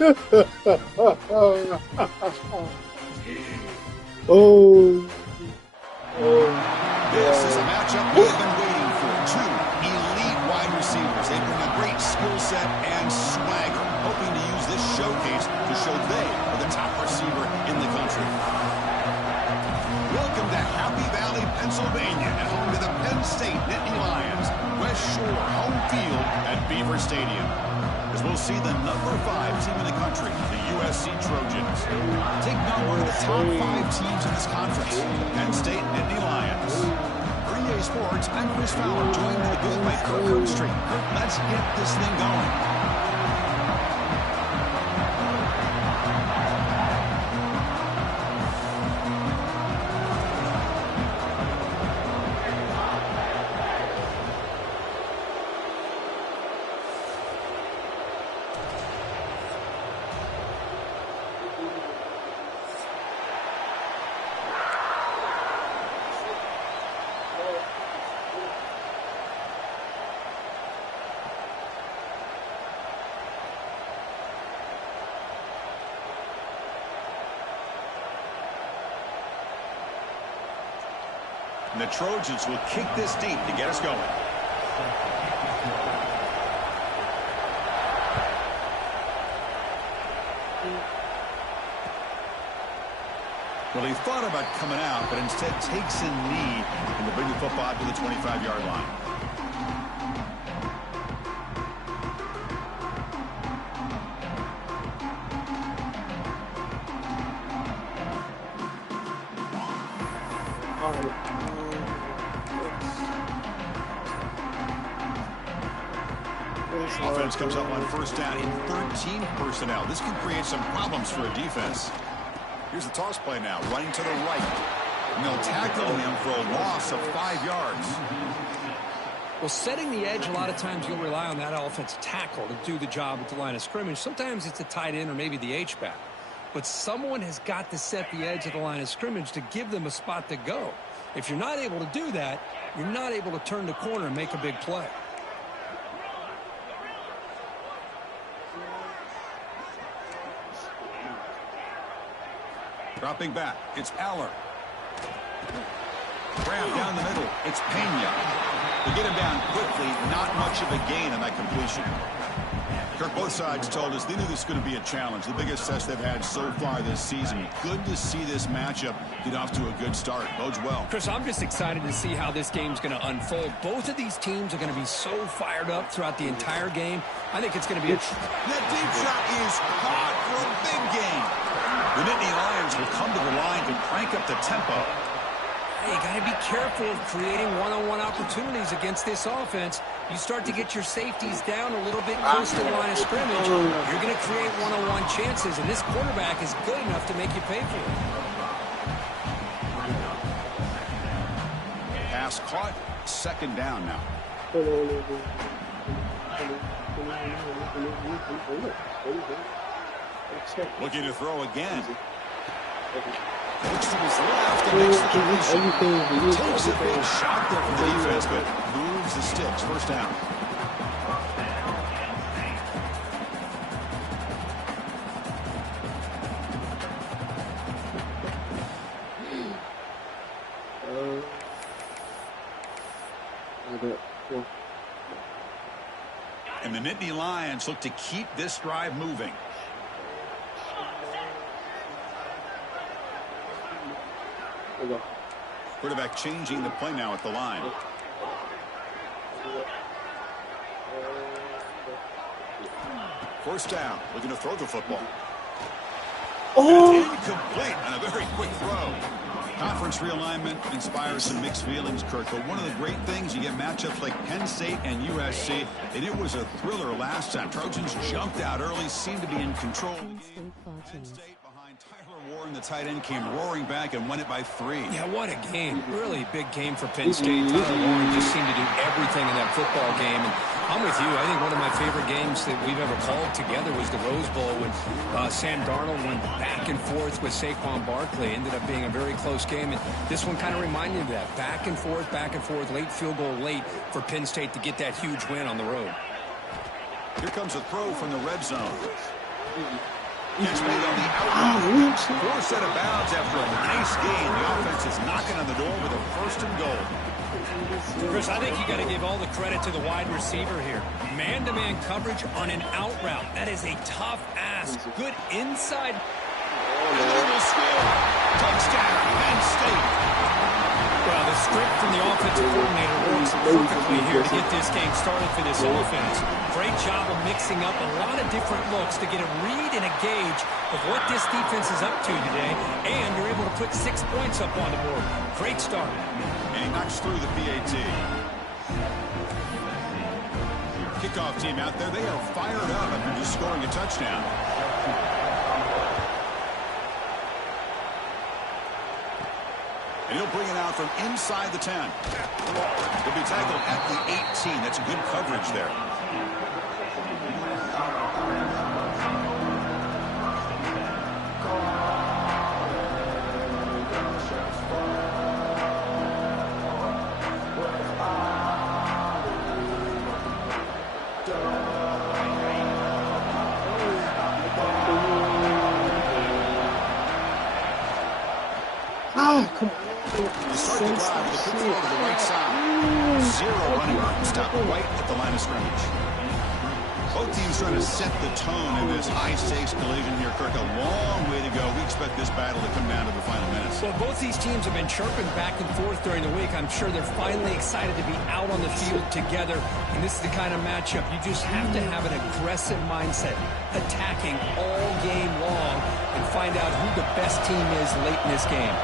Oh. This is a matchup we've been waiting for. Two elite wide receivers. They bring a great skill set and swagger, hoping to use this showcase to show they are the top receiver in the country. Welcome to Happy Valley, Pennsylvania, and home to the Penn State Nittany Lions. West Shore home field at Beaver Stadium. As we'll see the number 5 team in the country, the USC Trojans. Take note one of the top 5 teams in this conference, the Penn State Nittany Lions. For EA Sports, I'm Chris Fowler, joined in the booth by Kirk Herbstreit. Kirk, let's get this thing going. And the Trojans will kick this deep to get us going. Well, he thought about coming out, but instead takes a knee and will bring the football to the 25-yard line. Offense comes up on first down in 13 personnel. This can create some problems for a defense. Here's the toss play now, running to the right. And they'll tackle him for a loss of 5 yards. Well, setting the edge, a lot of times you'll rely on that offensive tackle to do the job at the line of scrimmage. Sometimes it's a tight end or maybe the H-back. But someone has got to set the edge of the line of scrimmage to give them a spot to go. If you're not able to do that, you're not able to turn the corner and make a big play. Dropping back, it's Aller. Grab down the middle, it's Pena. They get him down quickly, not much of a gain on that completion. Kirk, both sides told us they knew this was going to be a challenge, the biggest test they've had so far this season. Good to see this matchup get off to a good start. Bodes well. Chris, I'm just excited to see how this game's going to unfold. Both of these teams are going to be so fired up throughout the entire game. I think it's going to be That deep shot is caught for a big gain. The Nittany Lions will come to the line to crank up the tempo. Hey, you got to be careful of creating one-on-one opportunities against this offense. You start to get your safeties down a little bit close to the line of scrimmage, you're going to create one-on-one chances, and this quarterback is good enough to make you pay for it. Pass caught, second down now. Looking to throw again. Looks to his left and makes the completion. Takes a big shot there from the defense, but moves the sticks. First down. And the Nittany Lions look to keep this drive moving. Quarterback changing the play now at the line. First down, looking to throw the football. Oh. And incomplete on a very quick throw. Conference realignment inspires some mixed feelings, Kirk. But one of the great things, you get matchups like Penn State and USC, and it was a thriller last time. Trojans jumped out early, seemed to be in control of the game. Penn State behind Tyler Warren, the tight end, came roaring back and won it by 3. Yeah, what a game. Really big game for Penn State. Tyler Warren just seemed to do everything in that football game. And I'm with you. I think one of my favorite games that we've ever called together was the Rose Bowl when Sam Darnold went back and forth with Saquon Barkley. Ended up being a very close game. And this one kind of reminded me of that. Back and forth, late field goal late for Penn State to get that huge win on the road. Here comes a throw from the red zone. Catch made on the outrun. 4 set of bounds after a nice gain. The offense is knocking on the door with a 1st and goal. Chris, I think you got to give all the credit to the wide receiver here. Man-to-man coverage on an out route. That is a tough ask. Good inside. And they will score. Touchdown, Penn State. Well, the script from the offensive coordinator works perfectly here to get this game started for this offense. Great job of mixing up a lot of different looks to get a read and a gauge of what this defense is up to today, and you're able to put 6 points up on the board. Great start. And he knocks through the PAT. Kickoff team out there, they are fired up after just scoring a touchdown. And he'll bring it out from inside the 10. He'll be tackled at the 18. That's good coverage there. Come on. They start the drive with a quick throw to the right side. 0 running room. Stop right at the line of scrimmage. Both teams trying to set the tone in this high-stakes collision here, Kirk. A long way to go. We expect this battle to come down to the final minutes. Well, both these teams have been chirping back and forth during the week. I'm sure they're finally excited to be out on the field together. And this is the kind of matchup you just have to have an aggressive mindset, attacking all game long, and find out who the best team is late in this game.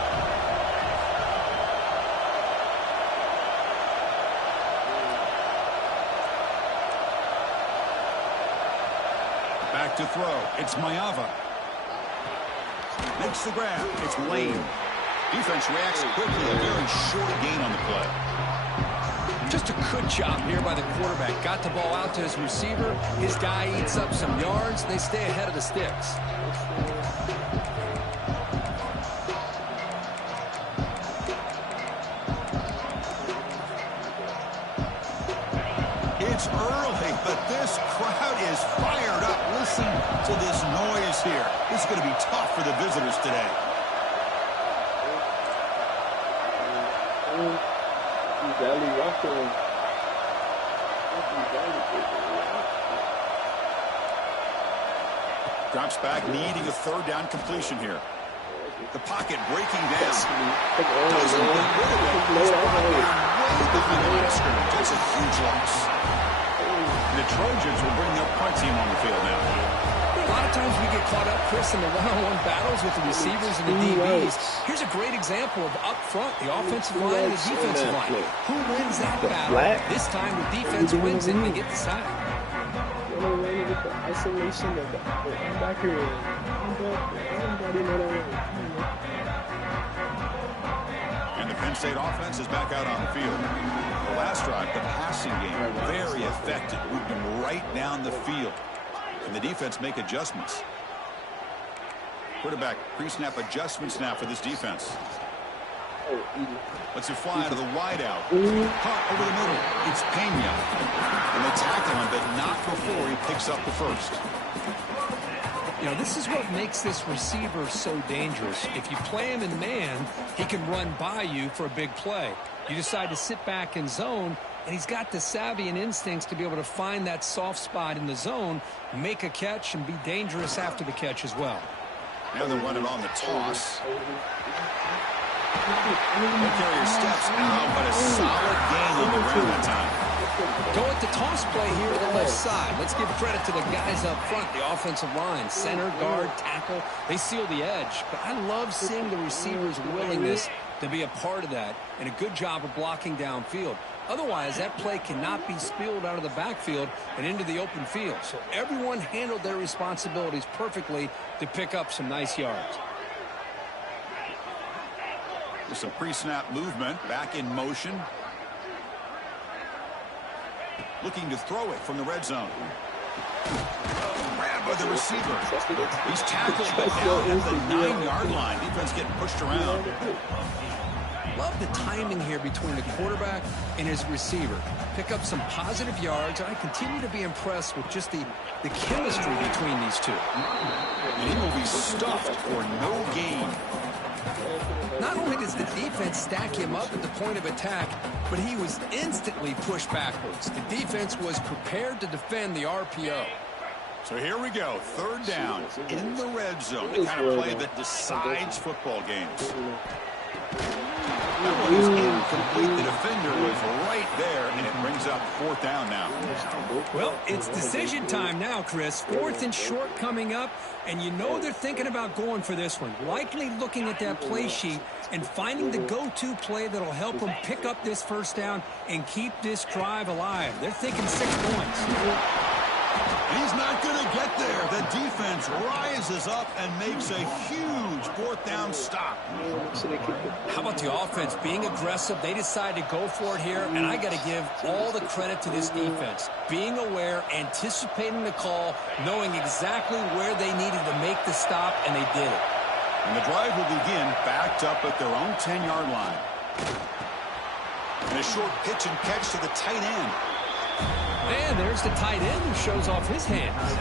Back to throw. It's Mayava. Makes the grab. It's Lane. Defense reacts quickly. A very short gain on the play. Just a good job here by the quarterback. Got the ball out to his receiver. His guy eats up some yards. They stay ahead of the sticks. It's early, but this crowd is fired up. Listen to this noise here. This is going to be tough for the visitors today. Drops back, needing a 3rd down completion here. The pocket breaking down. Doesn't get rid of it. He's brought down way behind the line of scrimmage. That's a huge loss. And the Trojans will bring their punt team on the field now. A lot of times we get caught up, Chris, in the one-on-one battles with the receivers and the DBs. Here's a great example of up front, the offensive line and the defensive line. Who wins that battle? This time the defense wins it and they get the sack. Isolation of the linebacker. And the Penn State offense is back out on the field. The last drive, the passing game, very effective. Moved them right down the field. And the defense make adjustments. Quarterback pre-snap adjustments now for this defense. Lets it fly to the wideout. Caught over the middle. It's Pena. And they tackle him, but not before he picks up the first. You know, this is what makes this receiver so dangerous. If you play him in man, he can run by you for a big play. You decide to sit back in zone, and he's got the savvy and instincts to be able to find that soft spot in the zone, make a catch, and be dangerous after the catch as well. Now they run it on the toss. The carrier steps out, but a solid gain on the ground that time. Go at the toss play here to the left side. Let's give credit to the guys up front, the offensive line, center, guard, tackle. They seal the edge. But I love seeing the receivers' willingness to be a part of that and a good job of blocking downfield. Otherwise, that play cannot be spilled out of the backfield and into the open field. So everyone handled their responsibilities perfectly to pick up some nice yards. There's some pre-snap movement, back in motion. Looking to throw it from the red zone. Grabbed by the receiver. He's tackled, but now at the 9-yard line. Defense getting pushed around. Love the timing here between the quarterback and his receiver. Pick up some positive yards, and I continue to be impressed with just the chemistry between these two. And he will be stuffed for no gain. Not only does the defense stack him up at the point of attack, but he was instantly pushed backwards. The defense was prepared to defend the RPO. So here we go, third down in the red zone, the kind of play that decides football games. That one is incomplete. The defender was right there, and it brings up fourth down now. Well, it's decision time now, Chris. Fourth and short coming up, and you know they're thinking about going for this one. Likely looking at that play sheet and finding the go-to play that'll help them pick up this first down and keep this drive alive. They're thinking 6 points. And he's not going to get there. The defense rises up and makes a huge fourth down stop. How about the offense being aggressive? They decide to go for it here, and I got to give all the credit to this defense. Being aware, anticipating the call, knowing exactly where they needed to make the stop, and they did it. And the drive will begin backed up at their own 10-yard line. And a short pitch and catch to the tight end. And there's the tight end who shows off his hands.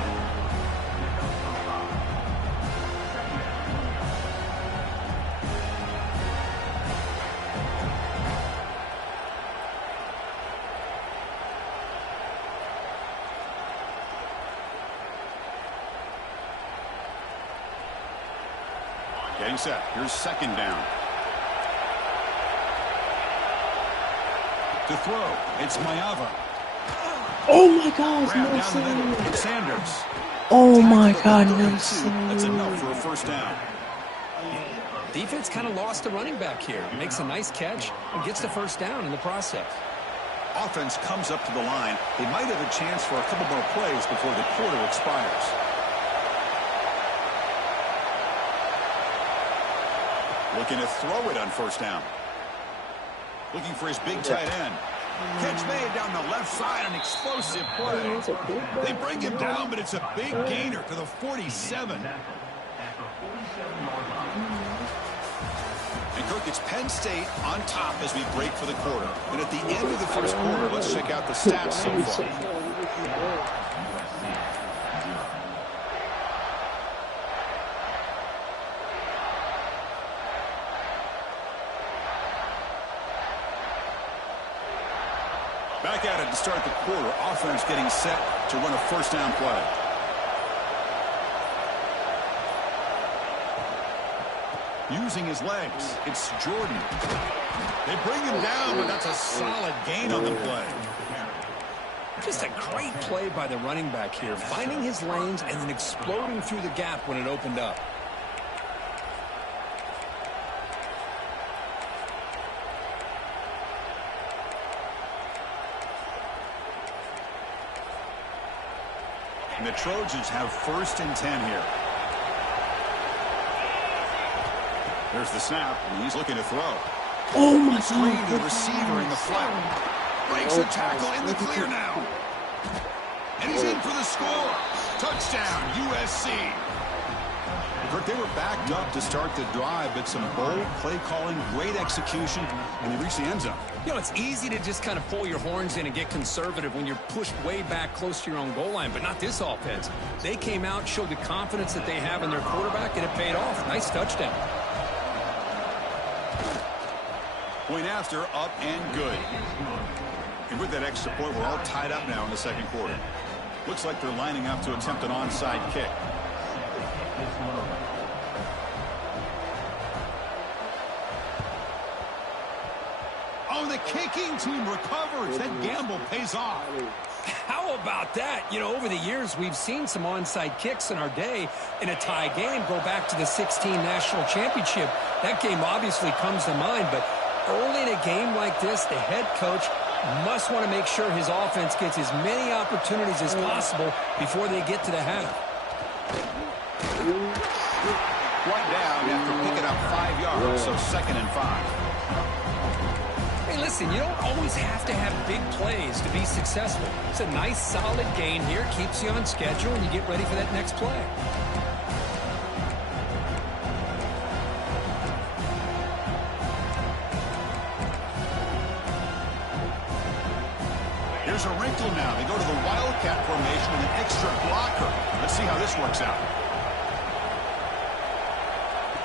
Getting set. Here's second down. To throw, it's Mayava. Oh my God, no Sanders. Sanders. Oh my God, no That's enough for a first down. Defense kind of lost the running back here. Makes a nice catch and gets the first down in the process. Offense comes up to the line. They might have a chance for a couple more plays before the quarter expires. Looking to throw it on first down. Looking for his big tight end. Catch made down the left side, an explosive play. They bring him down, but it's a big gainer to the 47. And Kirk, it's Penn State on top as we break for the quarter. And at the end of the first quarter, let's check out the stats so far. Back at it to start the quarter. Offense getting set to run a first down play. Using his legs, it's Jordan. They bring him down, but that's a solid gain on the play. Just a great play by the running back here, finding his lanes and then exploding through the gap when it opened up. And the Trojans have first and 10 here. There's the snap, and he's looking to throw. Oh my Screen God. to the receiver in the flat. Breaks the tackle in the clear now. And he's in for the score. Touchdown, USC. Kirk, they were backed up to start the drive, but some bold play calling, great execution, and they reached the end zone. You know, it's easy to just kind of pull your horns in and get conservative when you're pushed way back close to your own goal line, but not this offense. They came out, showed the confidence that they have in their quarterback, and it paid off. Nice touchdown. Point after, up and good. And with that extra point, we're all tied up now in the second quarter. Looks like they're lining up to attempt an onside kick. Oh, the kicking team recovers. That gamble pays off. How about that? You know, over the years, we've seen some onside kicks in our day in a tie game. Go back to the 16 National Championship. That game obviously comes to mind, but early in a game like this, the head coach must want to make sure his offense gets as many opportunities as possible before they get to the half. Right down after picking up 5 yards, so 2nd and 5. Hey, listen, you don't always have to have big plays to be successful. It's a nice, solid gain here. Keeps you on schedule, and you get ready for that next play. Here's a wrinkle now. They go to the wildcat formation with an extra blocker. Let's see how this works out.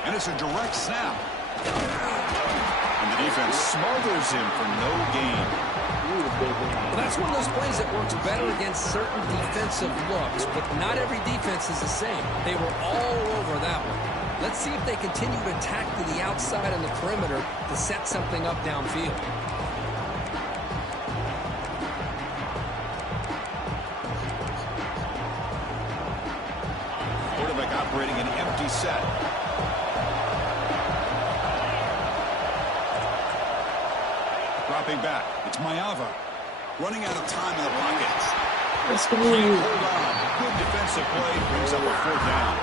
And it's a direct snap. And the defense smothers him for no gain. Well, that's one of those plays that works better against certain defensive looks, but not every defense is the same. They were all over that one. Let's see if they continue to attack to the outside on the perimeter to set something up downfield. Quarterback operating an empty set. Dropping back. It's Mayava. Running out of time in the pocket. Let's go. Hold on. Good defensive play. Brings up a 4th down.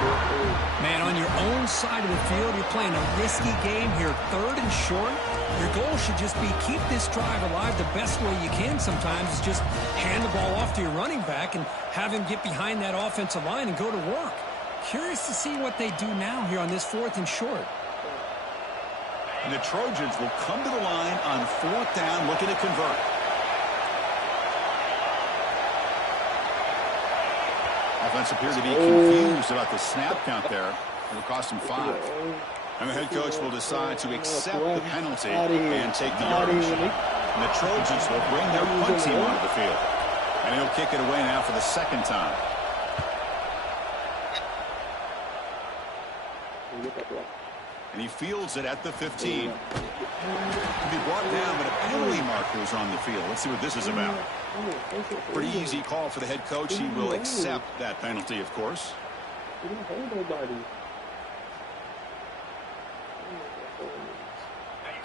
Man, on your own side of the field, you're playing a risky game here, 3rd and short. Your goal should just be keep this drive alive the best way you can sometimes is just hand the ball off to your running back and have him get behind that offensive line and go to work. Curious to see what they do now here on this 4th and short. And the Trojans will come to the line on 4th down, looking to convert. Offense appears to be confused about the snap count there. It'll cost him 5. And the head coach will decide to accept the penalty and take the yardage. And the Trojans will bring their punt team onto the field. And he'll kick it away now for the 2nd time. And he fields it at the 15. He'll be brought down, but a penalty marker is on the field. Let's see what this is about. Pretty easy call for the head coach. He will accept that penalty, of course.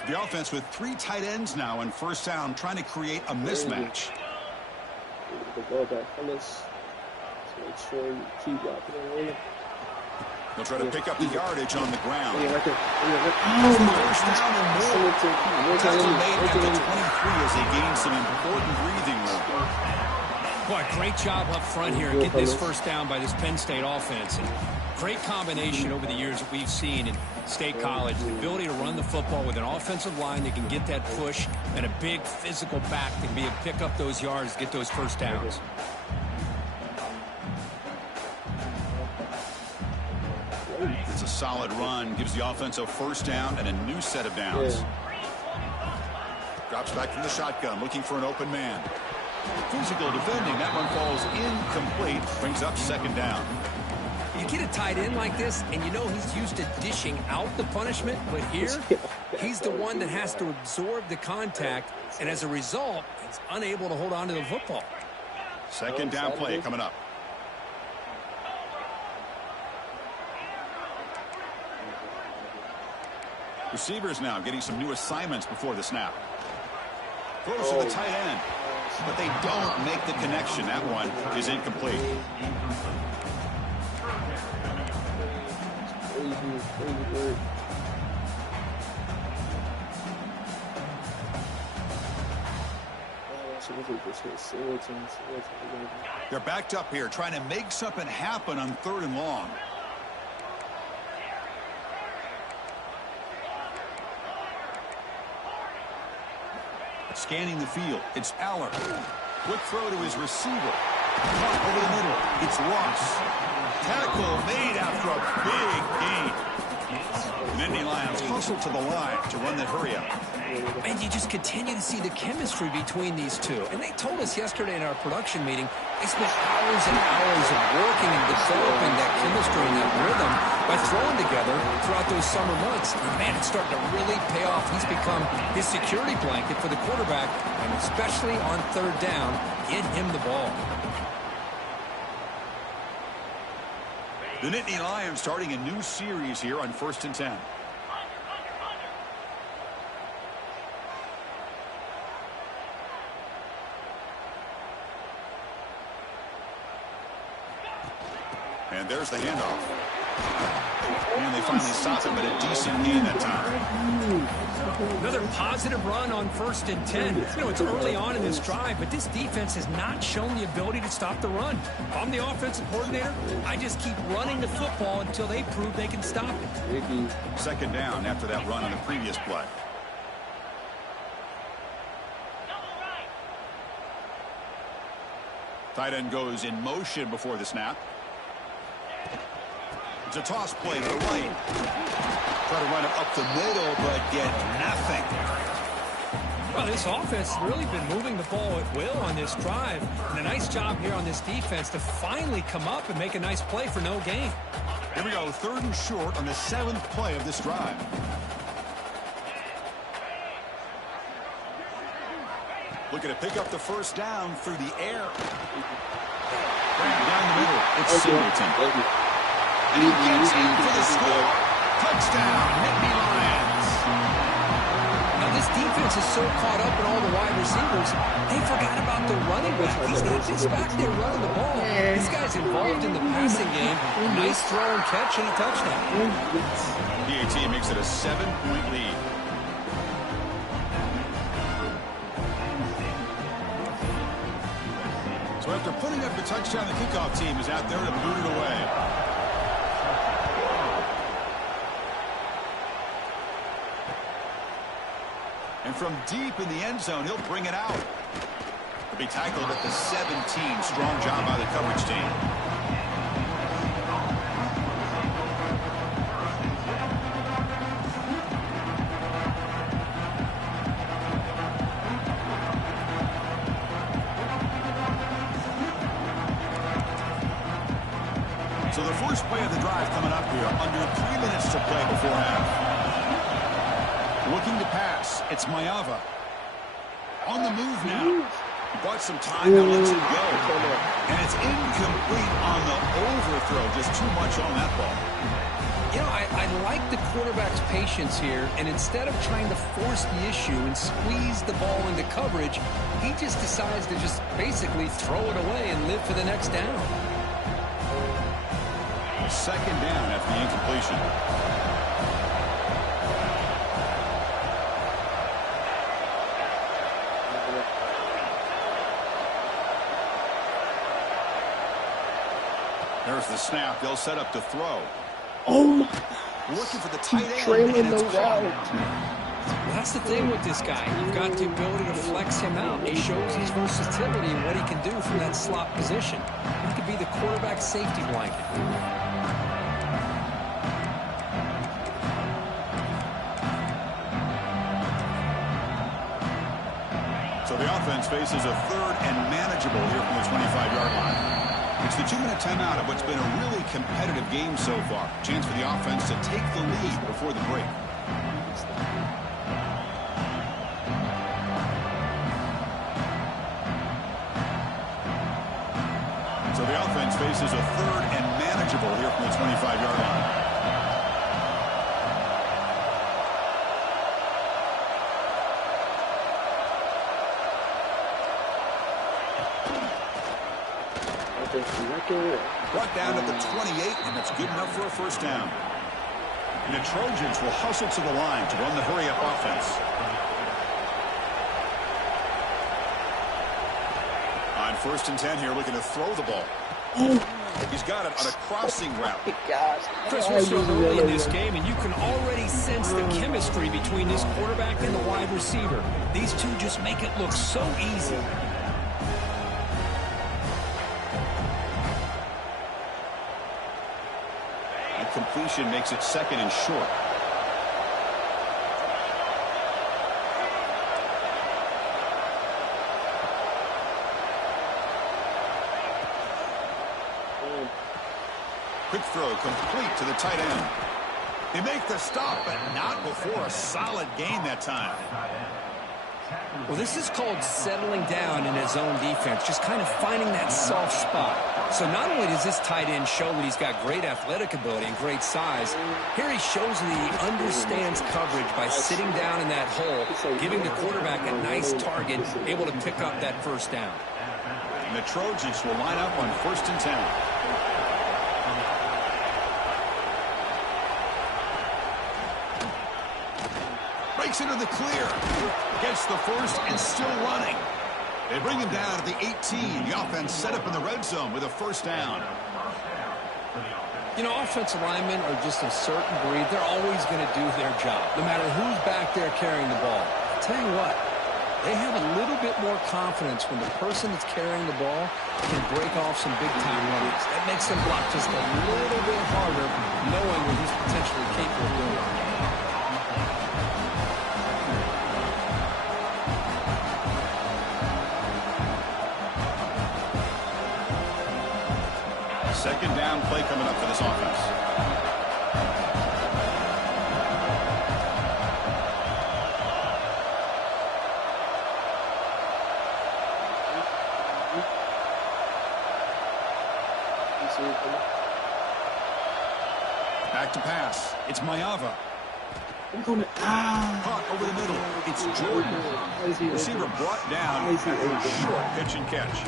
The offense with 3 tight ends now on 1st down, trying to create a mismatch. They'll try to pick up the yardage on the ground. Oh, First down and more. Tackle made at the 23 as they gain some important breathing room. Boy, great job up front here getting this 1st down by this Penn State offense. And great combination over the years that we've seen in State College. The ability to run the football with an offensive line that can get that push and a big physical back that can be able to pick up those yards, get those 1st downs. It's a solid run. Gives the offense a 1st down and a new set of downs. Drops back from the shotgun, looking for an open man. Physical defending. That one falls incomplete. Brings up 2nd down. You get a tight end like this, and you know he's used to dishing out the punishment, but here, he's the one that has to absorb the contact, and as a result, he's unable to hold on to the football. 2nd down play coming up. Receivers now getting some new assignments before the snap. Throws to the tight end, but they don't make the connection. That one is incomplete. They're backed up here, trying to make something happen on 3rd and long. Scanning the field, it's Aller. Quick throw to his receiver. Caught over the middle, it's Ross. Tackle made after a big gain. Nittany Lions hustle to the line to run that hurry up. And you just continue to see the chemistry between these two. And they told us yesterday in our production meeting, they spent hours and hours of working and developing that chemistry and that rhythm by throwing together throughout those summer months. And man, it's starting to really pay off. He's become his security blanket for the quarterback, and especially on 3rd down, get him the ball. The Nittany Lions starting a new series here on 1st and 10. And there's the handoff. And they finally stop him, but a decent gain that time. Another positive run on 1st and 10. You know, it's early on in this drive, but this defense has not shown the ability to stop the run. If I'm the offensive coordinator, I just keep running the football until they prove they can stop it. 2nd down after that run on the previous play. Tight end goes in motion before the snap. It's a toss play to the right. Try to run it up the middle, but get nothing. Well, this offense has really been moving the ball at will on this drive. And a nice job here on this defense to finally come up and make a nice play for no gain. Here we go, 3rd and short on the 7th play of this drive. Looking to pick up the first down through the air. Right down the middle, it's Singleton. And he gets in for the score. Touchdown, Nittany Lions. Now, this defense is so caught up in all the wide receivers, they forgot about the running back. He's not just back there running the ball. This guy's involved in the passing game. Nice throw and catch and a touchdown. PAT makes it a 7-point lead. So after putting up the touchdown, the kickoff team is out there to boot it away. And from deep in the end zone, he'll bring it out. He'll be tackled at the 17. Strong job by the coverage team. So the first play of the drive coming up here. Under 3 minutes to play before half. Looking to pass. It's Mayava. On the move now. He bought some time, now lets it go. And it's incomplete on the overthrow. Just too much on that ball. You know, I like the quarterback's patience here, and instead of trying to force the issue and squeeze the ball into coverage, he just decides to just basically throw it away and live for the next down. 2nd down after the incompletion. There's the snap. They'll set up to throw. Oh my. Looking for the tight end. Trailing the route. Well, that's the thing with this guy. You've got the ability to flex him out. He shows his versatility and what he can do from that slot position. He could be the quarterback safety blanket. So the offense faces a 3rd and manageable here from the 25-yard line. It's the 2-minute timeout of what's been a really competitive game so far. Chance for the offense to take the lead before the break. So the offense faces a 3rd and manageable here from the 25-yard line. Brought down at the 28, and that's good enough for a first down. And the Trojans will hustle to the line to run the hurry-up offense. On 1st and 10 here, looking to throw the ball. He's got it on a crossing route. Chris, we're so early in this game, and you can already sense the chemistry between this quarterback and the wide receiver. These two just make it look so easy. Completion makes it 2nd and short. Quick throw complete to the tight end. They make the stop, but not before a solid gain that time. Well, this is called settling down in his own defense, just kind of finding that soft spot. So not only does this tight end show that he's got great athletic ability and great size, here he shows that he understands coverage by sitting down in that hole, giving the quarterback a nice target, able to pick up that first down. And the Trojans will line up on 1st and 10. Breaks into the clear. Gets the first and still running. They bring him down at the 18. The offense set up in the red zone with a first down. You know, offensive linemen are just a certain breed. They're always going to do their job, no matter who's back there carrying the ball. I'll tell you what, They have a little bit more confidence when the person that's carrying the ball can break off some big-time runs. That makes them block just a little bit harder, knowing what he's potentially capable of doing. Second down play coming up for this offense. Back to pass. It's Mayava. I'm going to Caught over the middle. It's Jordan. Receiver brought down after a short pitch and catch.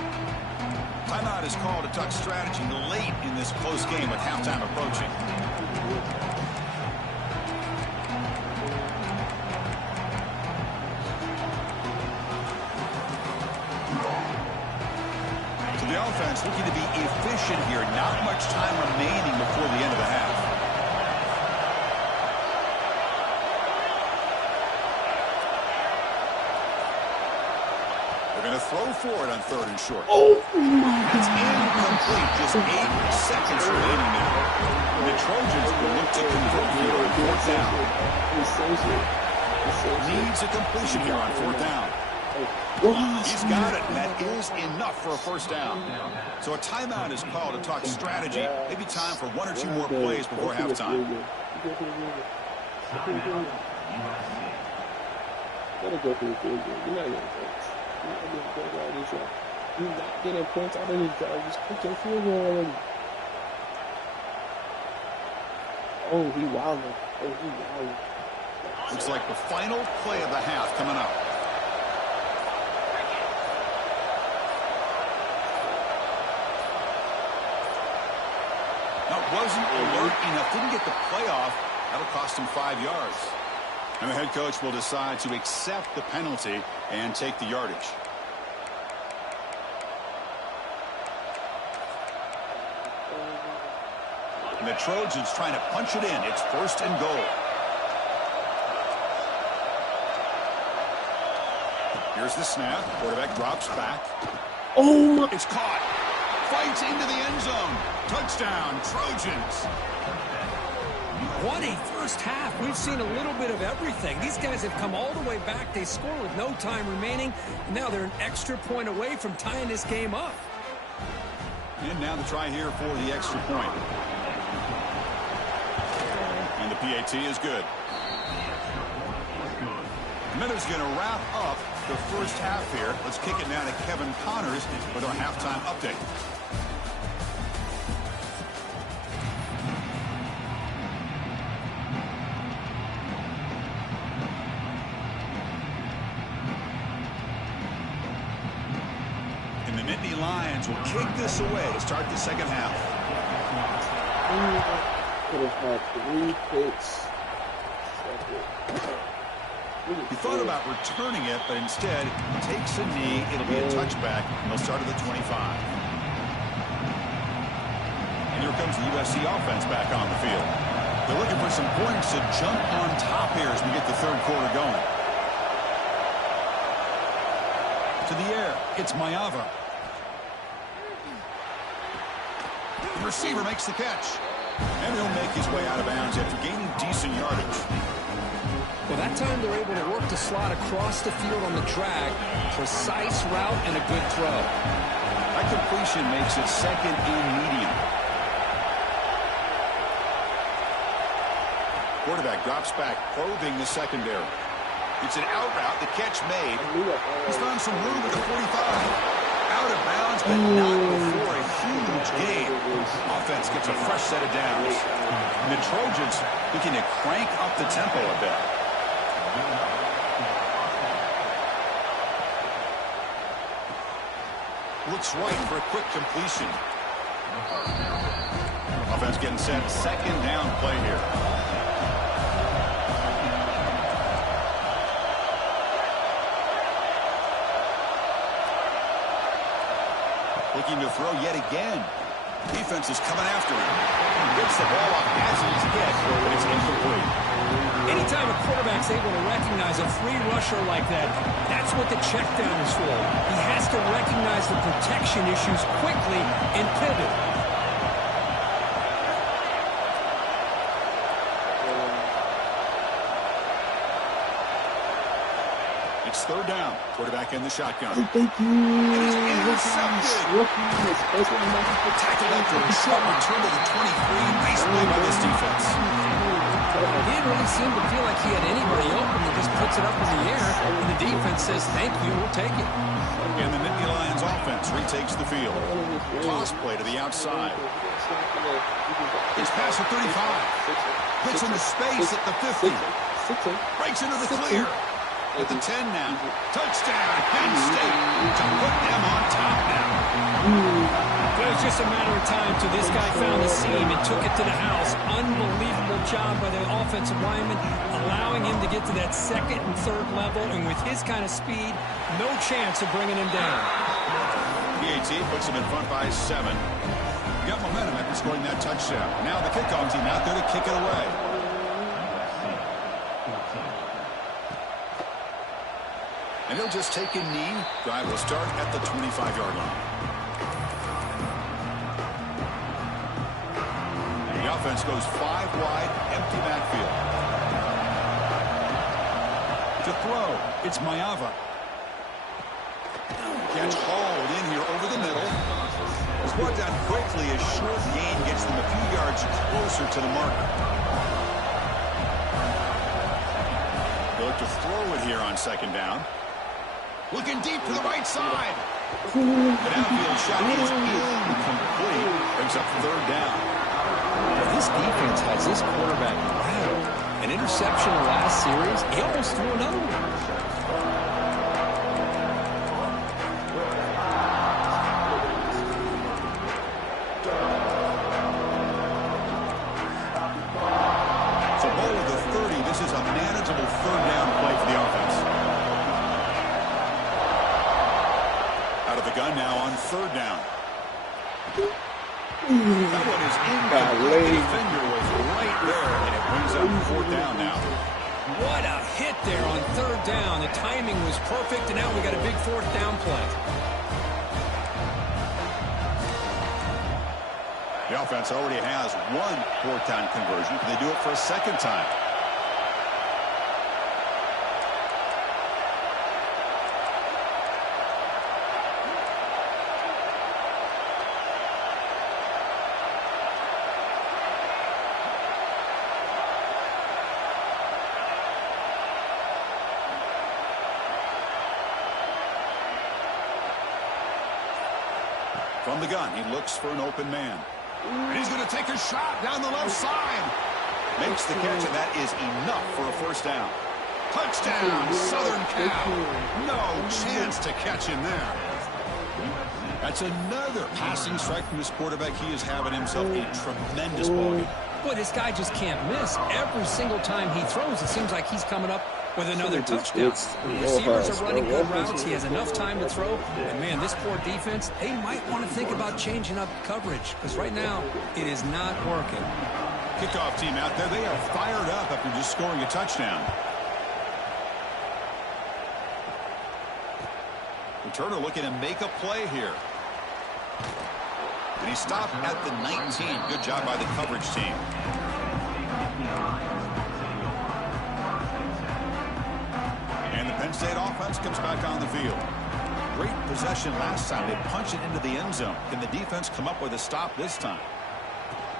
Timeout is called to tuck strategy late in this close game with halftime approaching. So the offense looking to be efficient here. Not much time remaining before the end of the half. They're going to throw for it on 3rd and short. Oh, my That's God. incomplete. Just 8 seconds remaining now. The Trojans will look to convert here on 4th down. Needs a completion here on 4th down. He's got it, and that is enough for a 1st down. So a timeout is called to talk strategy. Maybe time for 1 or 2 more plays before halftime. You're not getting points out of these guys. Just put your field goal already. Oh, he wilding. Oh, he wilding. Looks like the final play of the half coming up. Now, wasn't alert enough. Didn't get the play off. That'll cost him 5 yards. And the head coach will decide to accept the penalty and take the yardage. And the Trojans trying to punch it in. It's 1st and goal. Here's the snap. Quarterback drops back. Oh, my. It's caught. Fights into the end zone. Touchdown, Trojans. What a first half. We've seen a little bit of everything. These guys have come all the way back. They score with no time remaining. And now they're an extra point away from tying this game up. And now the try here for the extra point. And the PAT is good. Minutes going to wrap up the first half here. Let's kick it now to Kevin Connors with our halftime update. And the Nittany Lions will kick this away to start the second half. Could have had 3 picks. He thought about returning it, but instead takes a knee. It'll be a touchback, and they'll start at the 25. And here comes the USC offense back on the field. They're looking for some points to jump on top here as we get the 3rd quarter going. To the air, it's Mayava. The receiver makes the catch. And he'll make his way out of bounds after gaining decent yardage. Well, that time they're able to work the slot across the field on the drag. Precise route and a good throw. That completion makes it 2nd and medium. Quarterback drops back, probing the secondary. It's an out route, the catch made. He's found some room at the 45. Out of bounds, but not before a huge gain. Offense gets a fresh set of downs. And the Trojans looking to crank up the tempo a bit. Looks right for a quick completion. Offense getting set. 2nd down play here. Looking to throw yet again. Defense is coming after him. Gets the ball off as he's hit, but it's incomplete. Anytime a quarterback's able to recognize a free rusher like that, that's what the check down is for. He has to recognize the protection issues quickly and pivot. It's third down. Quarterback in the shotgun. Thank you. It is intercepted. Rookie. Tackled after a short return to the 23. Nice play by this defense. He didn't really seem to feel like he had anybody open. He just puts it up in the air, and the defense says, thank you, we'll take it. And the Nittany Lions offense retakes the field. Toss play to the outside. It's past the 35. Gets into space at the 50. Breaks into the clear. At the 10 now. Touchdown, Penn State, to put them on top now. It was just a matter of time till this guy found the seam and took it to the house. Unbelievable job by the offensive lineman, allowing him to get to that second and third level, and with his kind of speed, no chance of bringing him down. PAT puts him in front by 7. Got momentum after scoring that touchdown. Now the kickoff team out there to kick it away. And he'll just take a knee. Drive will start at the 25-yard line. The offense goes 5 wide, empty backfield. To throw, it's Mayava. Catch hauled in here over the middle. It's brought down quickly as short gain gets them a few yards closer to the marker. They'll look to throw it here on second down. Looking deep to the right side. The downfield shot is incomplete. Brings up third down. Well, this defense has this quarterback rattled. An interception in the last series. He almost threw another one. So ball of the 30. This is a manageable third down play for the offense. Out of the gun now on third down. That one is incomplete. The defender was right there, and it brings up fourth down now. What a hit there on third down. The timing was perfect, and now we got a big fourth down play. The offense already has one fourth down conversion. Can they do it for a second time? From the gun, he looks for an open man. And he's going to take a shot down the left side. Makes the catch, and that is enough for a first down. Touchdown, Southern Cal. No chance to catch him there. That's another passing strike from this quarterback. He is having himself a tremendous ball game. Boy, this guy just can't miss. Every single time he throws, it seems like he's coming up with another touchdown. Receivers are running good routes. He has enough time to throw. And, man, this poor defense, they might want to think about changing up coverage because right now it is not working. Kickoff team out there. They are fired up after just scoring a touchdown. Returner looking to make a play here. And he stopped at the 19. Good job by the coverage team. And the Penn State offense comes back on the field. Great possession last time. They punch it into the end zone. Can the defense come up with a stop this time?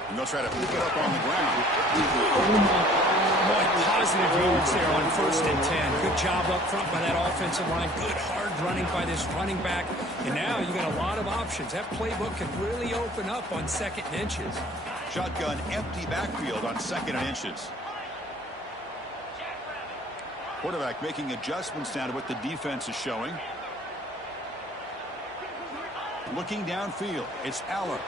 And they'll try to pick it up on the ground. Boy, positive yards there on 1st and 10. Good job up front by that offensive line. Good hard running by this running back. And now you got a lot of options. That playbook can really open up on 2nd and inches. Shotgun empty backfield on 2nd and inches. Quarterback making adjustments down to what the defense is showing. Looking downfield, it's Aller.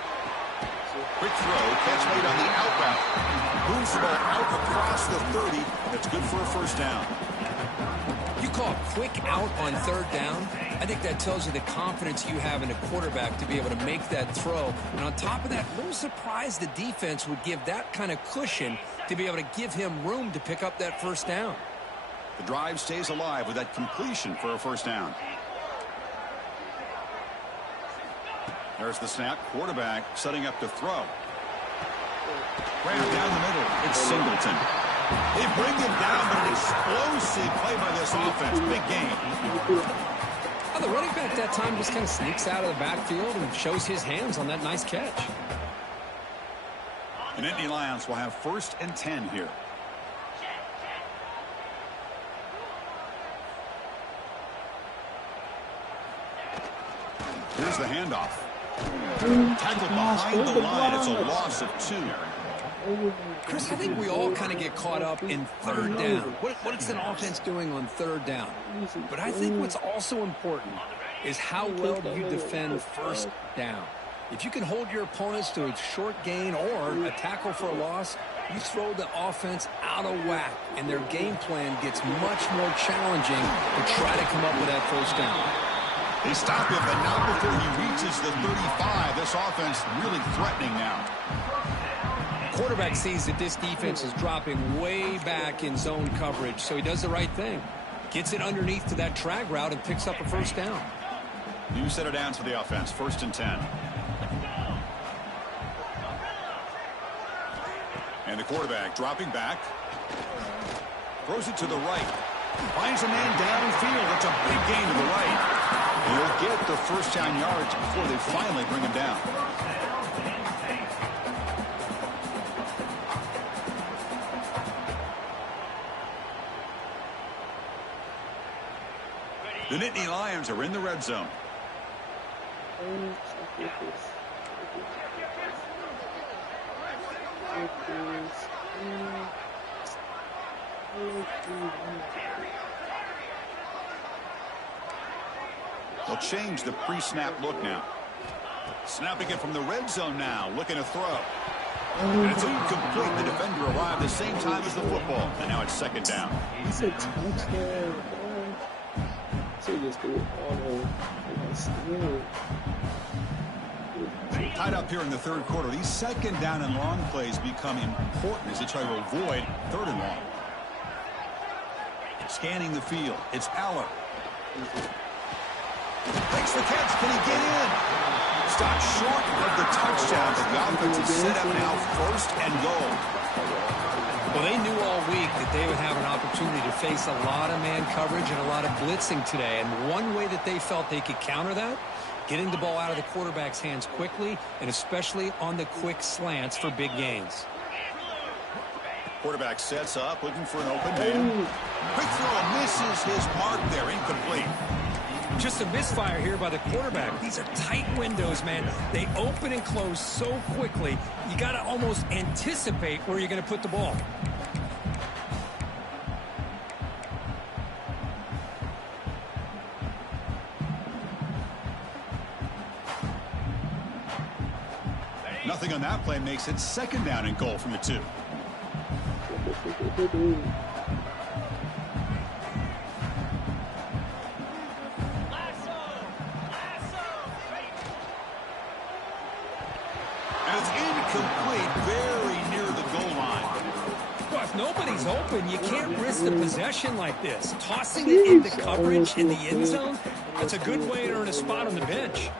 Quick throw, catch made on the out route. Moves the ball out across the 30. That's good for a first down. You call a quick out on third down, I think that tells you the confidence you have in a quarterback to be able to make that throw. And on top of that, a little surprised the defense would give that kind of cushion to be able to give him room to pick up that first down. The drive stays alive with that completion for a first down. There's the snap. Quarterback setting up to throw. Ran down the middle. It's Singleton. They bring him down, but an explosive play by this offense. Big game. Well, the running back that time just kind of sneaks out of the backfield and shows his hands on that nice catch. And Nittany Lions will have 1st and 10 here. Here's the handoff. Tackled behind the line. It's a loss of 2. Chris, I think we all kind of get caught up in third down. What is an offense doing on third down? But I think what's also important is how well do you defend first down. If you can hold your opponents to a short gain or a tackle for a loss, you throw the offense out of whack, and their game plan gets much more challenging to try to come up with that first down. They stop him, but not before he reaches the 35. This offense really threatening now. Quarterback sees that this defense is dropping way back in zone coverage, so he does the right thing. Gets it underneath to that drag route and picks up a first down. New set of downs for the offense. 1st and 10. And the quarterback dropping back. Throws it to the right. Finds a man downfield. That's a big gain to the right. And he'll get the first down yards before they finally bring him down. The Nittany Lions are in the red zone. They'll change the pre-snap look now. Snapping it from the red zone now, looking to throw. And it's incomplete. The defender arrived the same time as the football, and now it's 2nd down. It's a touchdown. Tied up here in the 3rd quarter. These 2nd down and long plays become important as they try to avoid 3rd and long. Scanning the field. It's Aller. Makes the catch. Can he get in? Stopped short of the touchdown, but the offense is set up now 1st and goal. Well, they knew all week that they would have an opportunity to face a lot of man coverage and a lot of blitzing today. And one way that they felt they could counter that, getting the ball out of the quarterback's hands quickly, and especially on the quick slants for big gains. Quarterback sets up, looking for an open man. Quick throw, misses his mark there, incomplete. Just a misfire here by the quarterback. These are tight windows, man. They open and close so quickly, you got to almost anticipate where you're going to put the ball. Nothing on that play makes it 2nd down and goal from the 2. And it's incomplete, very near the goal line. Well, if nobody's open, you can't risk the possession like this. Tossing it into coverage in the end zone, that's a good way to earn a spot on the bench.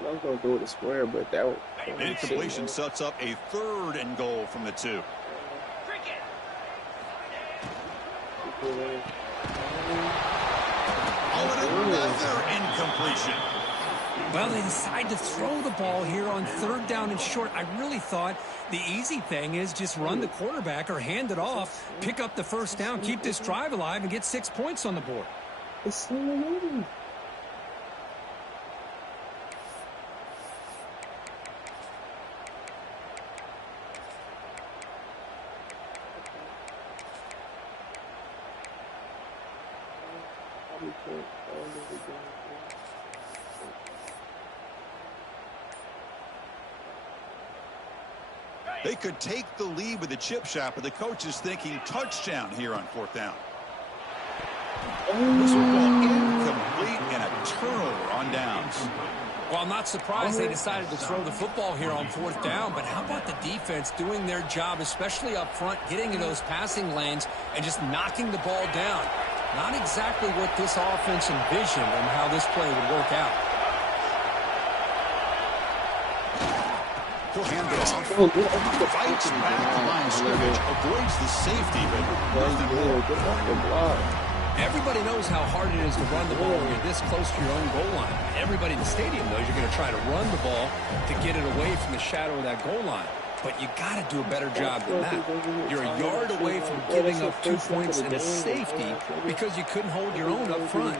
I was going to go to the square, but that was... Incompletion sets up a 3rd and goal from the 2. Oh, and another incompletion. Well, they decide to throw the ball here on 3rd down and short. I really thought the easy thing is just run the quarterback or hand it off, pick up the first down, keep this drive alive, and get 6 points on the board. It's so amazing. They could take the lead with the chip shot, but the coach is thinking touchdown here on 4th down. This will go incomplete and a turnover on downs. Well, I'm not surprised they decided to throw the football here on 4th down, but how about the defense doing their job, especially up front, getting in those passing lanes and just knocking the ball down? Not exactly what this offense envisioned and how this play would work out. He'll hand it off. Fights back the line of scrimmage, avoids the safety, but nothing more. Everybody knows how hard it is to run the ball when you're this close to your own goal line. Everybody in the stadium knows you're going to try to run the ball to get it away from the shadow of that goal line. But you got to do a better job than that. You're a yard away from giving up 2 points and a safety because you couldn't hold your own up front.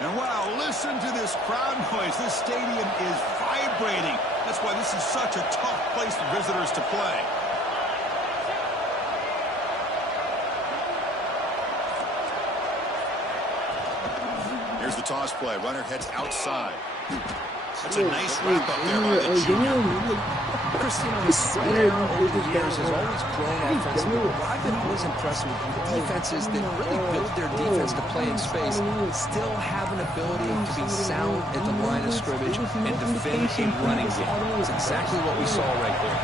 And wow, listen to this crowd noise. This stadium is vibrating. That's why this is such a tough place for visitors to play. Here's the toss play. Runner heads outside. That's a nice wrap up there by the junior. Christina, the spread over the years has always grown offensively. But I've been always impressed with defenses that really build their defense to play in space, still have an ability to be sound at the line of scrimmage and defend a running game. It's exactly what we saw right there.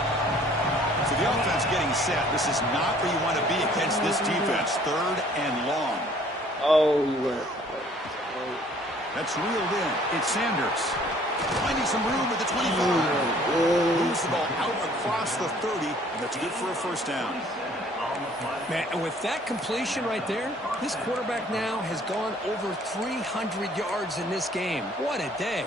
So the offense getting set. This is not where you want to be against this defense. 3rd and long. Oh, you went. That's reeled in. It's Sanders. Finding some room at the 25. Moves the ball out across the 30, and that's good for a 1st down. Man, and with that completion right there, this quarterback now has gone over 300 yards in this game. What a day.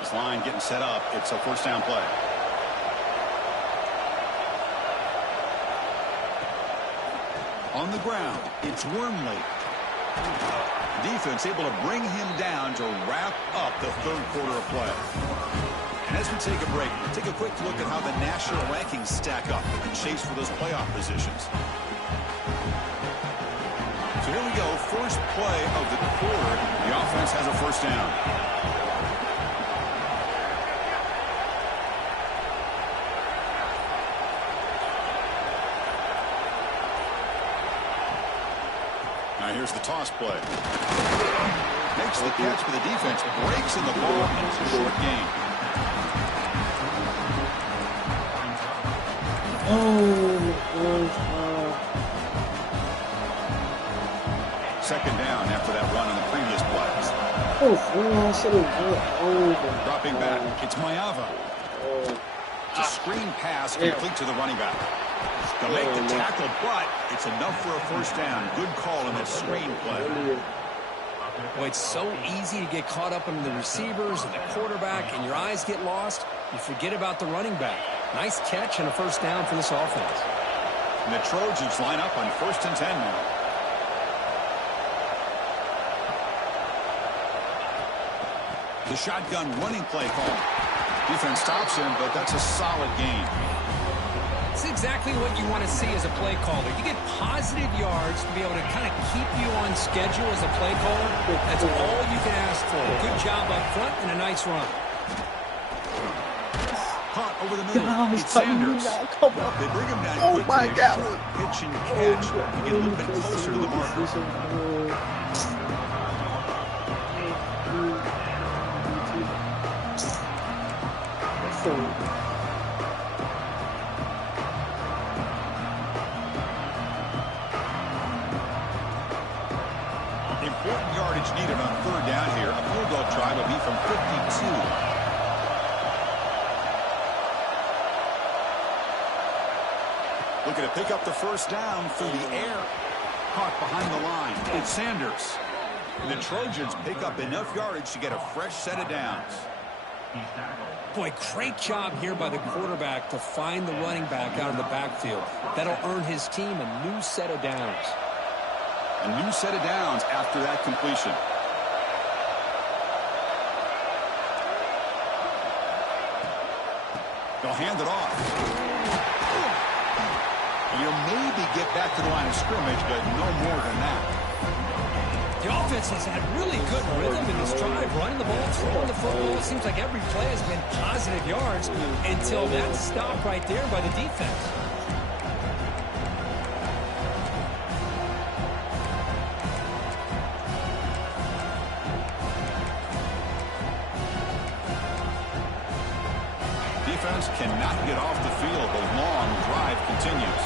This line getting set up. It's a 1st down play. On the ground, it's Wormley. Defense able to bring him down to wrap up the 3rd quarter of play. And as we take a break, we'll take a quick look at how the national rankings stack up in the chase for those playoff positions. So here we go, first play of the quarter. The offense has a 1st down. Here's the toss play. Makes the catch for the defense. Breaks in the ball. And it's a short gain. Second down after that run on the previous play. Dropping back. It's Mayava. It's a screen pass complete to the running back. They'll make the tackle, but it's enough for a 1st down. Good call in that screen play. Boy, it's so easy to get caught up in the receivers and the quarterback, and your eyes get lost. You forget about the running back. Nice catch and a 1st down for this offense. And the Trojans line up on 1st and 10 now. The shotgun running play call. Defense stops him, but that's a solid gain. It's exactly what you want to see as a play caller. You get positive yards to be able to kind of keep you on schedule as a play caller. That's all you can ask for. Good job up front and a nice run. Caught over the middle. It's Sanders. They bring him down quickly. My God. Short pitch and catch to get a little bit closer to the marker. Important yardage needed on 3rd down here. A field goal try will be from 52. Looking to pick up the 1st down through the air. Caught behind the line. It's Sanders. And the Trojans pick up enough yardage to get a fresh set of downs. Boy, great job here by the quarterback to find the running back out of the backfield. That'll earn his team a new set of downs. A new set of downs after that completion. They'll hand it off. You'll maybe get back to the line of scrimmage, but no more than that. The offense has had really good rhythm in this drive, running the ball, throwing the football. It seems like every play has been positive yards until that stop right there by the defense. Defense cannot get off the field. The long drive continues.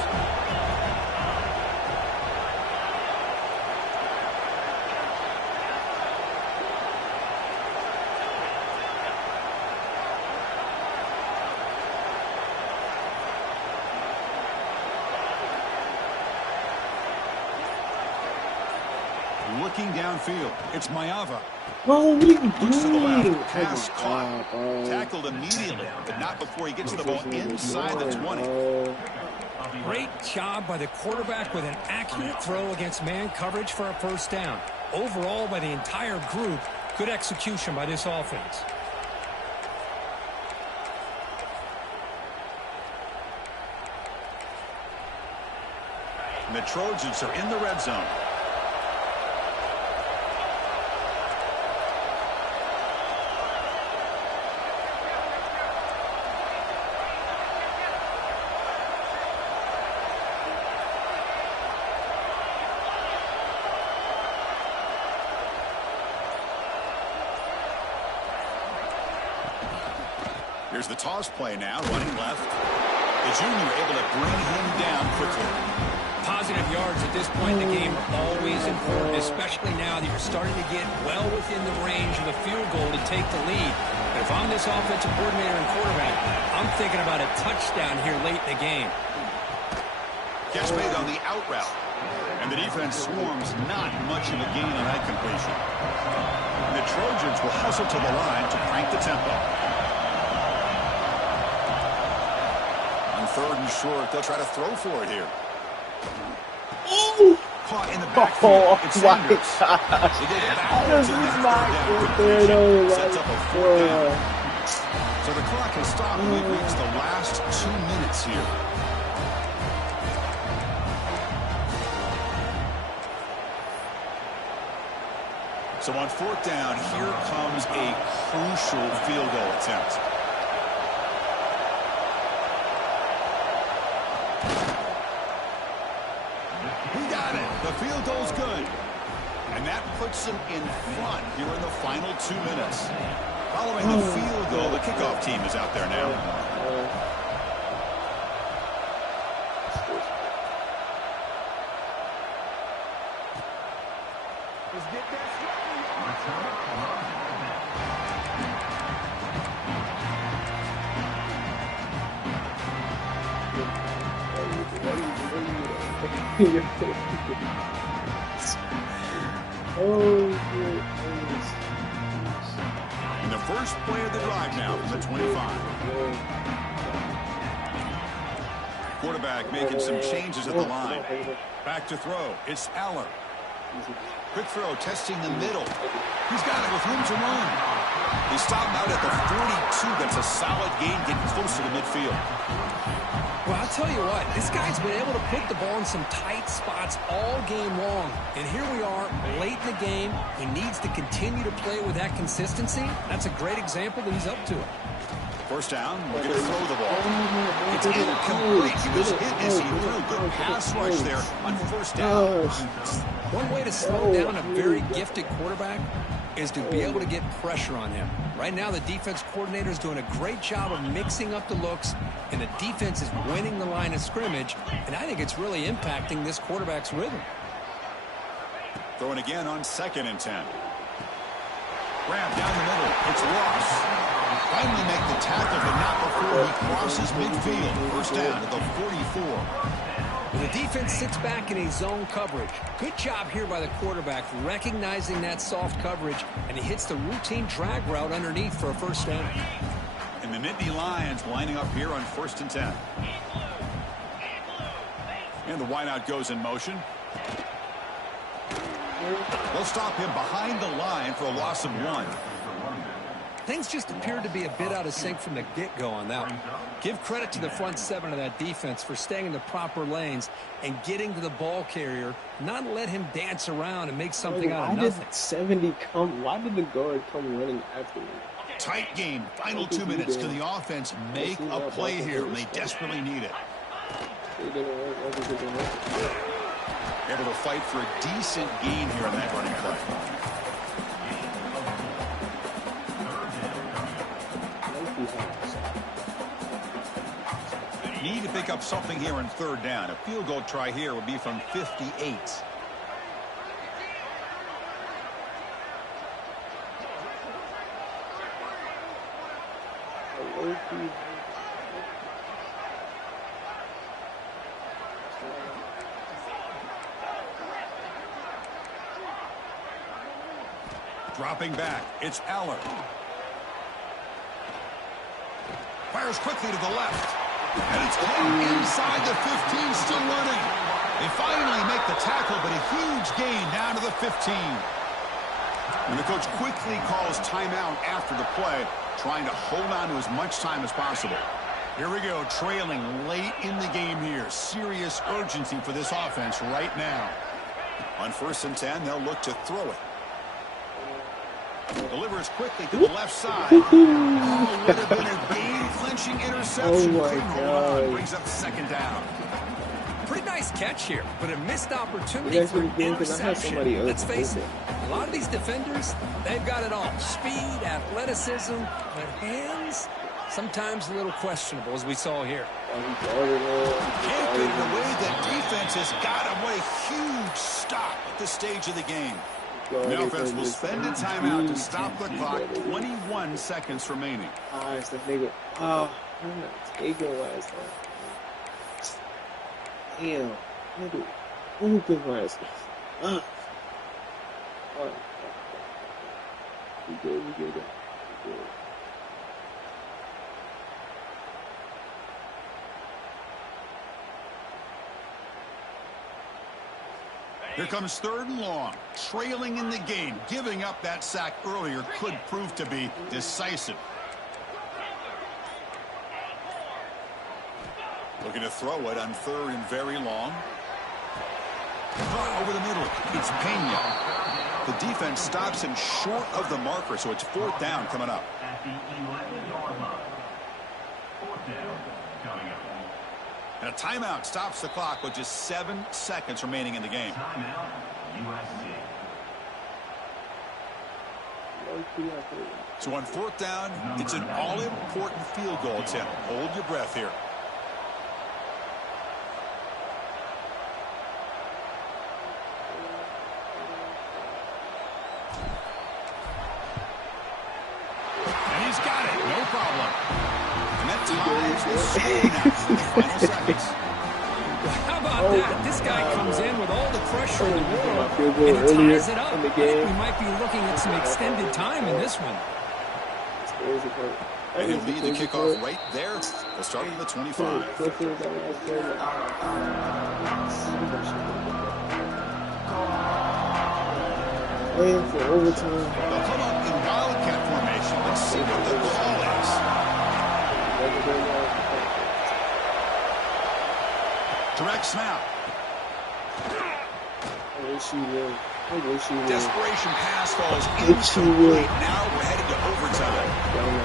Looking downfield, it's Mayava. Bro, what are you Looks to the doing? left, pass caught, tackled immediately, but not before he gets the ball inside the 20. Great job by the quarterback with an accurate throw against man coverage for a first down. Overall, by the entire group, good execution by this offense. And the Trojans are in the red zone. Here's the toss play now, running left. The junior able to bring him down quickly. Positive yards at this point in the game are always important, especially now that you're starting to get well within the range of the field goal to take the lead. But if I'm this offensive coordinator and quarterback, I'm thinking about a touchdown here late in the game. Catch made on the out route. And the defense swarms not much of a gain on that completion. And the Trojans will hustle to the line to crank the tempo. On 3rd and short, they'll try to throw for it here. Oh! Caught in the backfield. It's Sanders. Gosh. They go How backwards does in this that not 3rd down get there, though? completion. Sets up a 4th down. Like, So the clock has stopped. We've reached the last 2 minutes here. So on 4th down, here comes a crucial field goal attempt. He got it. The field goal's good. And that puts them in front here in the final 2 minutes. Following the field goal, the kickoff team is out there now. And the first play of the drive now from the 25. Quarterback making some changes at the line. Back to throw. It's Aller. Quick throw, testing the middle. He's got it with room to run. He stopped out at the 42. That's a solid gain, getting closer to midfield. Well, I'll tell you what, this guy's been able to put the ball in some tight spots all game long. And here we are, late in the game. He needs to continue to play with that consistency. That's a great example that he's up to it. First down, we're going to throw the ball. It's incomplete. He was hit as he threw. Good pass rush there on first down. One way to slow down a very gifted quarterback is to be able to get pressure on him. Right now, the defense coordinator is doing a great job of mixing up the looks, and the defense is winning the line of scrimmage, and I think it's really impacting this quarterback's rhythm. Throwing again on 2nd and 10. Grab down the middle. It's Ross. Finally make the tackle, but not before he crosses midfield. First down at the 44. The defense sits back in a zone coverage. Good job here by the quarterback recognizing that soft coverage, and he hits the routine drag route underneath for a first down. And the Nittany Lions lining up here on 1st and 10. And the wideout goes in motion. They'll stop him behind the line for a loss of 1. things just appeared to be a bit out of sync from the get-go on that one. Give credit to the front seven of that defense for staying in the proper lanes and getting to the ball carrier, not let him dance around and make something out of nothing. Why did the guard come running after me? Tight game. Final 2 minutes. Can the offense make a play here? They desperately need it. Able to fight for a decent gain here on that running play. Need to pick up something here on third down. A field goal try here would be from 58. Dropping back, it's Aller. Fires quickly to the left. And it's caught inside the 15, still running. They finally make the tackle, but a huge gain down to the 15. And the coach quickly calls timeout after the play, trying to hold on to as much time as possible. Here we go, trailing late in the game here. Serious urgency for this offense right now. On 1st and 10, they'll look to throw it. Delivers quickly to the left side. Oh, would have been a game-clinching interception. Oh, my God. Brings up 2nd down. Pretty nice catch here, but a missed opportunity for an interception. Let's face it, a lot of these defenders, they've got it all. Speed, athleticism, but hands, sometimes a little questionable, as we saw here. Can't get it away. That defense has got him. What a huge stop at this stage of the game. The offense will spend a timeout to stop the clock. 21 seconds remaining. It's the nigga. I'm not taking last time. Damn. Nigga. Open last time. Alright. We good. Here comes 3rd and long. Trailing in the game. Giving up that sack earlier could prove to be decisive. Looking to throw it on 3rd and very long. Over the middle. It's Penn. The defense stops him short of the marker, so it's 4th down coming up. And a timeout stops the clock with just 7 seconds remaining in the game. Timeout, USC. So on 4th down, it's an all-important field goal attempt. Hold your breath here. And he's got it. No problem. And that ties the score now in the final seconds. How about that? This guy comes in with all the pressure in the world, and he ties it up. In the game. We might be looking at some extended time in this one. And he'll lead the kickoff right there. They'll start from the 25. Playing for overtime. They'll come up in wildcat formation. Let's see what the call is. Direct snap. Desperation pass falls incomplete. Now we're headed to overtime.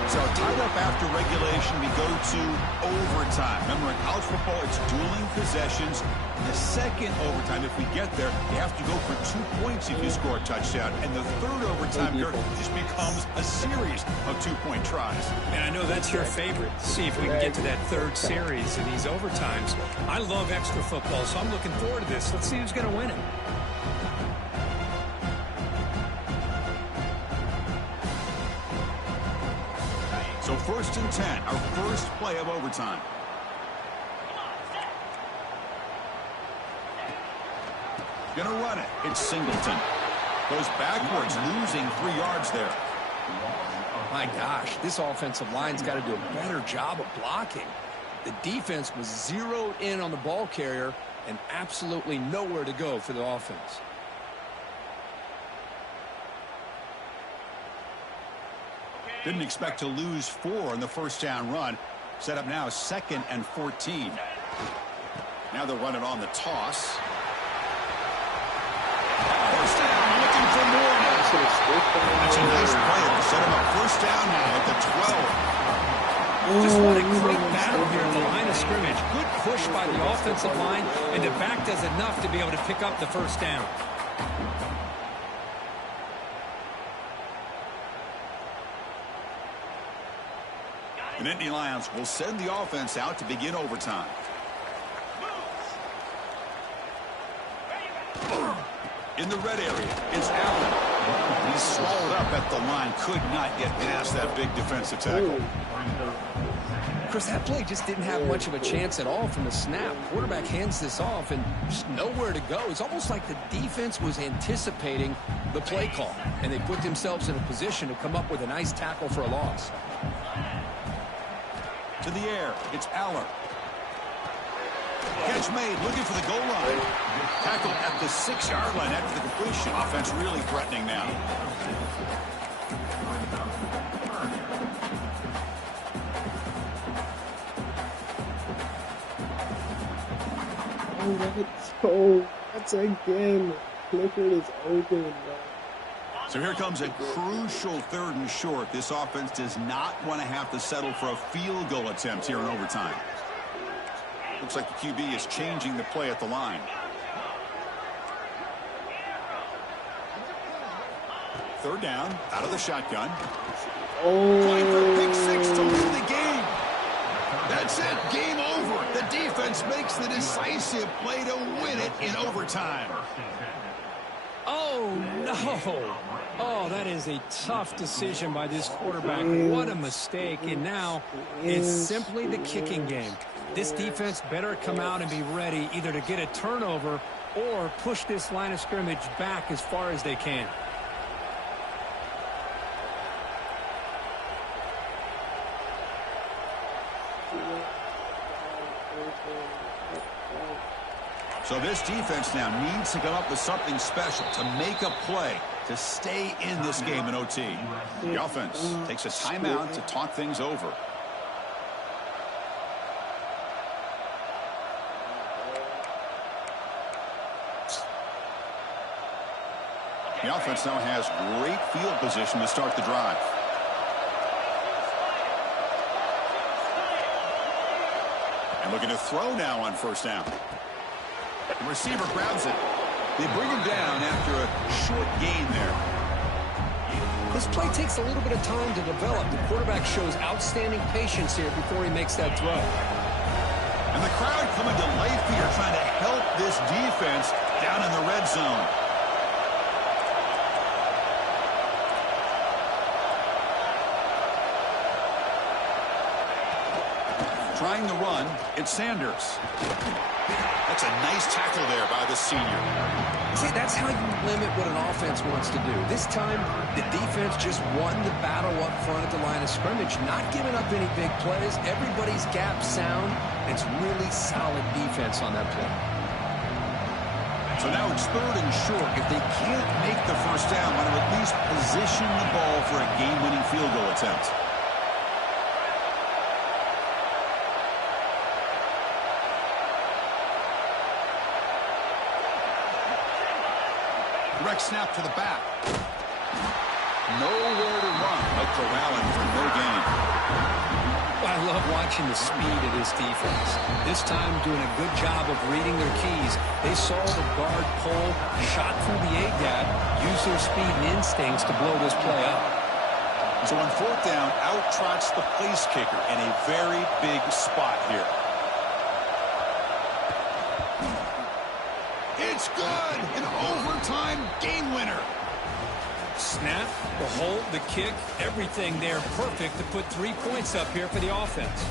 So tied up after regulation, we go to overtime. Remember, in college football, it's dueling possessions. In the second overtime, if we get there, you have to go for 2 points if you score a touchdown. And the third overtime just becomes a series of 2-point tries. And I know that's your favorite. See if we can get to that third series in these overtimes. I love extra football, so I'm looking forward to this. Let's see who's going to win it. So 1st and 10, our first play of overtime. Gonna run it. It's Singleton. Goes backwards, losing 3 yards there. My gosh, this offensive line's got to do a better job of blocking. The defense was zeroed in on the ball carrier and absolutely nowhere to go for the offense. Didn't expect to lose 4 on the first down run. Set up now 2nd and 14. Now they'll run it on the toss. First down, looking for more now. That's a nice play. It'll set him up first down now at the 12. Just what a great battle here at the line of scrimmage. Good push by the offensive line, and the back does enough to be able to pick up the first down. The Nittany Lions will send the offense out to begin overtime. In the red area, it's Allen. He's swallowed up at the line. Could not get past that big defensive tackle. Chris, that play just didn't have much of a chance at all from the snap. Quarterback hands this off and just nowhere to go. It's almost like the defense was anticipating the play call, and they put themselves in a position to come up with a nice tackle for a loss. To the air, it's Aller. Catch made, looking for the goal line. Tackle at the 6-yard line after the completion. Offense really threatening now. That's again. Clifford is open, bro. So here comes a crucial 3rd and short. This offense does not want to have to settle for a field goal attempt here in overtime. Looks like the QB is changing the play at the line. 3rd down, out of the shotgun. Going for pick 6 to win the game. That's it, game over. The defense makes the decisive play to win it in overtime. Oh, no. Oh, that is a tough decision by this quarterback. What a mistake. And now it's simply the kicking game. This defense better come out and be ready either to get a turnover or push this line of scrimmage back as far as they can. So this defense now needs to come up with something special to make a play to stay in this game in OT. The offense takes a timeout to talk things over. The offense now has great field position to start the drive. And looking to throw now on first down. The receiver grabs it. They bring him down after a short gain there. This play takes a little bit of time to develop. The quarterback shows outstanding patience here before he makes that throw. And the crowd coming to life here, trying to help this defense down in the red zone. Trying the run, it's Sanders. That's a nice tackle there by the senior. See, that's how you limit what an offense wants to do. This time, the defense just won the battle up front at the line of scrimmage, not giving up any big plays. Everybody's gap sound. It's really solid defense on that play. So now it's 3rd and short. If they can't make the first down, want to at least position the ball for a game-winning field goal attempt. Direct snap to the back. Nowhere to run, but corralling for no gain. I love watching the speed of this defense. This time doing a good job of reading their keys. They saw the guard pull, shot through the A-gap, used their speed and instincts to blow this play up. So on 4th down, out trots the place kicker in a very big spot here. It's good! An overtime game winner! Snap, the hold, the kick, everything there perfect to put 3 points up here for the offense.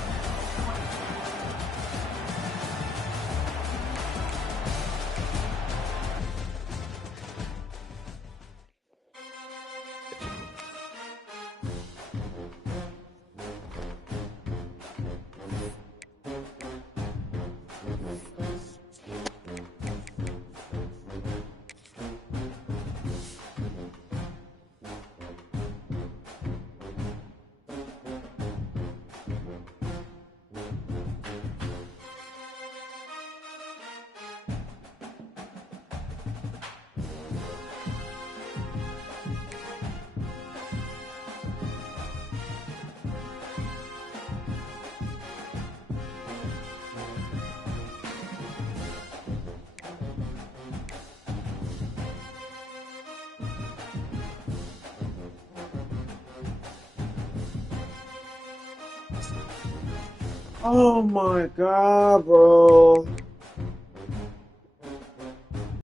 Oh my god, bro.